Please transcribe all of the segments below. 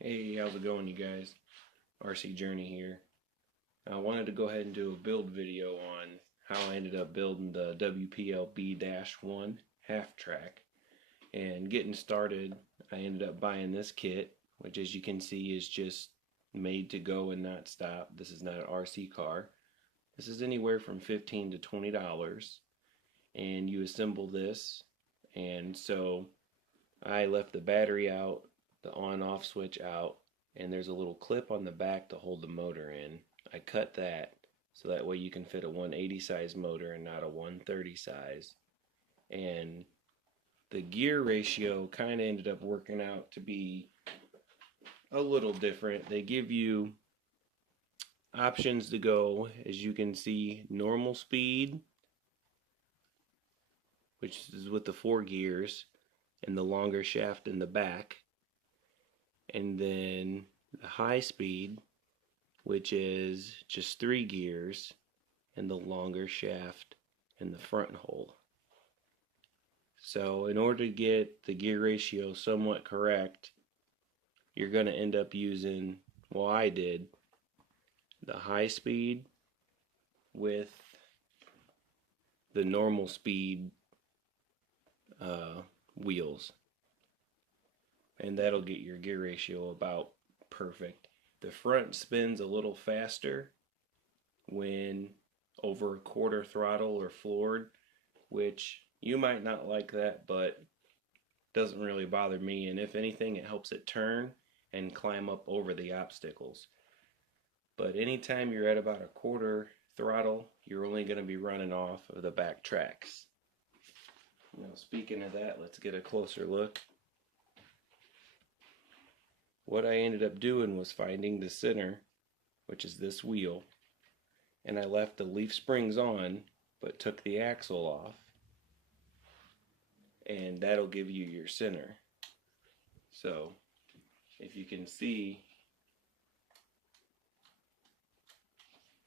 Hey, how's it going, you guys? RC Journey here. I wanted to go ahead and do a build video on how I ended up building the WPL B-1 half track. And getting started, I ended up buying this kit, which as you can see is just made to go and not stop. This is not an RC car. This is anywhere from $15 to $20. And you assemble this, and so I left the battery out, the on-off switch out, and there's a little clip on the back to hold the motor in. I cut that so that way you can fit a 180 size motor and not a 130 size. And the gear ratio kind of ended up working out to be a little different. They give you options to go, as you can see, normal speed, which is with the 4 gears, and the longer shaft in the back, and then the high speed, which is just 3 gears and the longer shaft in the front hole. So in order to get the gear ratio somewhat correct, you're going to end up using, well, I did the high speed with the normal speed wheels, and that'll get your gear ratio about perfect. The front spins a little faster when over a quarter throttle or floored, which you might not like that, but doesn't really bother me, and if anything it helps it turn and climb up over the obstacles. But anytime you're at about a quarter throttle, you're only going to be running off of the back tracks. Now, speaking of that, let's get a closer look. What I ended up doing was finding the center, which is this wheel, and I left the leaf springs on but took the axle off, and that'll give you your center. So if you can see,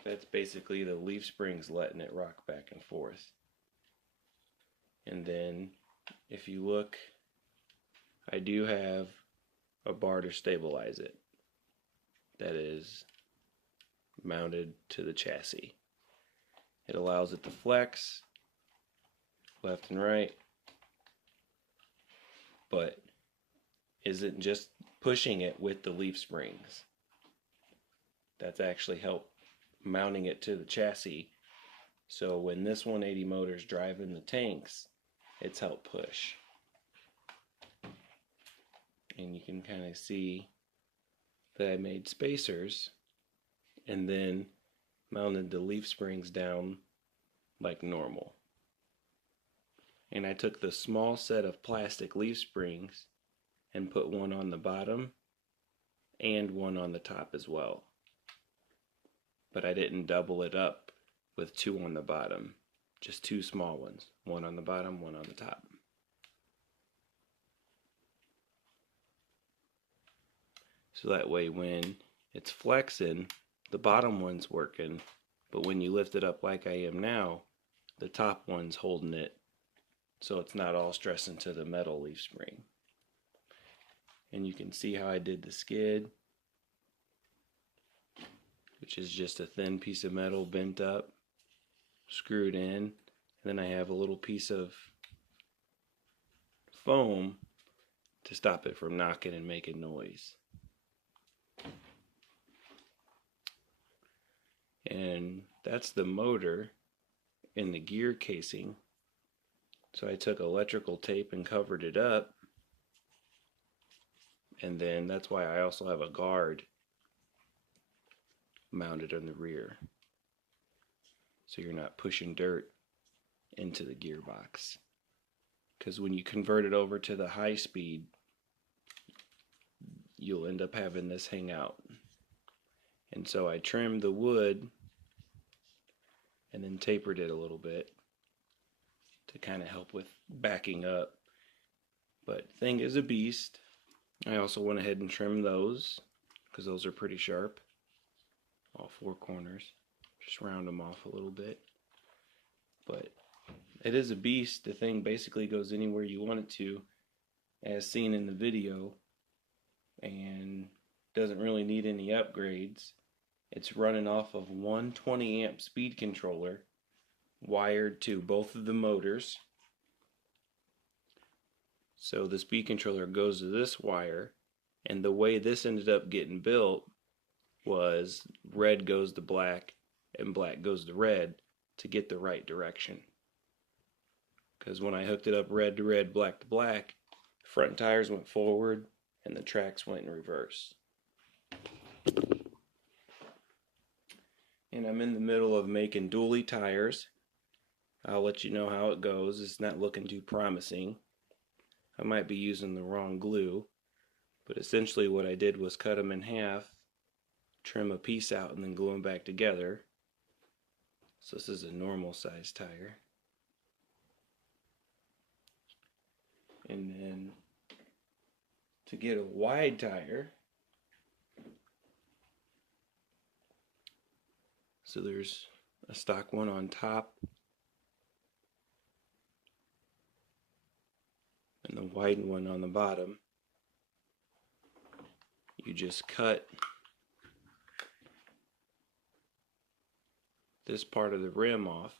that's basically the leaf springs letting it rock back and forth. And then if you look, I do have a bar to stabilize it that is mounted to the chassis. It allows it to flex left and right, but isn't just pushing it with the leaf springs. That's actually helped mounting it to the chassis, so when this 180 motor is driving the tanks, it's helped push. And you can kind of see that I made spacers and then mounted the leaf springs down like normal. And I took the small set of plastic leaf springs and put one on the bottom and one on the top as well. But I didn't double it up with 2 on the bottom, just 2 small ones, one on the bottom, one on the top. So that way when it's flexing, the bottom one's working, but when you lift it up like I am now, the top one's holding it, so it's not all stressing to the metal leaf spring. And you can see how I did the skid, which is just a thin piece of metal bent up, screwed in, and then I have a little piece of foam to stop it from knocking and making noise. And that's the motor in the gear casing. So I took electrical tape and covered it up, and then that's why I also have a guard mounted on the rear, so you're not pushing dirt into the gearbox, because when you convert it over to the high speed, you'll end up having this hang out. And so I trimmed the wood and then tapered it a little bit to kind of help with backing up. But thing is a beast. I also went ahead and trimmed those because those are pretty sharp, all 4 corners. Just round them off a little bit. But it is a beast. The thing basically goes anywhere you want it to, as seen in the video, and doesn't really need any upgrades. It's running off of one 20 amp speed controller wired to both of the motors. So the speed controller goes to this wire, and the way this ended up getting built was red goes to black and black goes to red to get the right direction. Because when I hooked it up red to red, black to black, front tires went forward and the tracks went in reverse. And I'm in the middle of making dually tires. I'll let you know how it goes. It's not looking too promising. I might be using the wrong glue, but essentially what I did was cut them in half, trim a piece out, and then glue them back together. So this is a normal size tire. And then to get a wide tire, so there's a stock one on top and the wide one on the bottom. You just cut this part of the rim off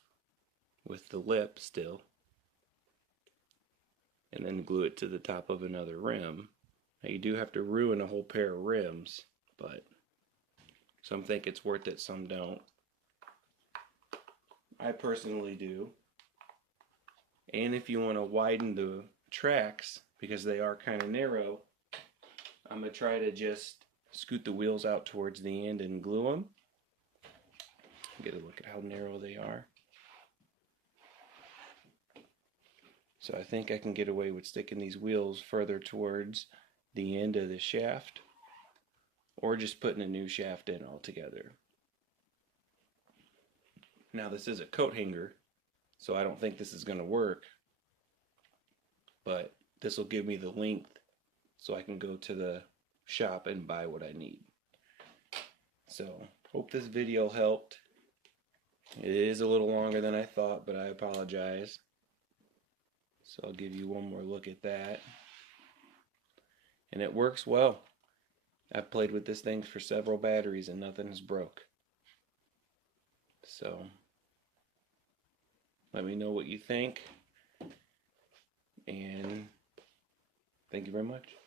with the lip still, and then glue it to the top of another rim. Now you do have to ruin a whole pair of rims, but some think it's worth it, some don't. I personally do. And if you want to widen the tracks, because they are kind of narrow, I'm going to try to just scoot the wheels out towards the end and glue them. Get a look at how narrow they are. So I think I can get away with sticking these wheels further towards the end of the shaft, or just putting a new shaft in altogether. Now this is a coat hanger, so I don't think this is going to work, but this will give me the length so I can go to the shop and buy what I need. So hope this video helped. It is a little longer than I thought, but I apologize. So I'll give you one more look at that. And it works well. I've played with this thing for several batteries and nothing has broke. So let me know what you think, and thank you very much.